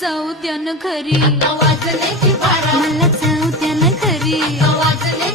जाऊ द्या ना घरी, आता वाजले की बारा, मला जाऊ द्या ना घरी. आता वाजले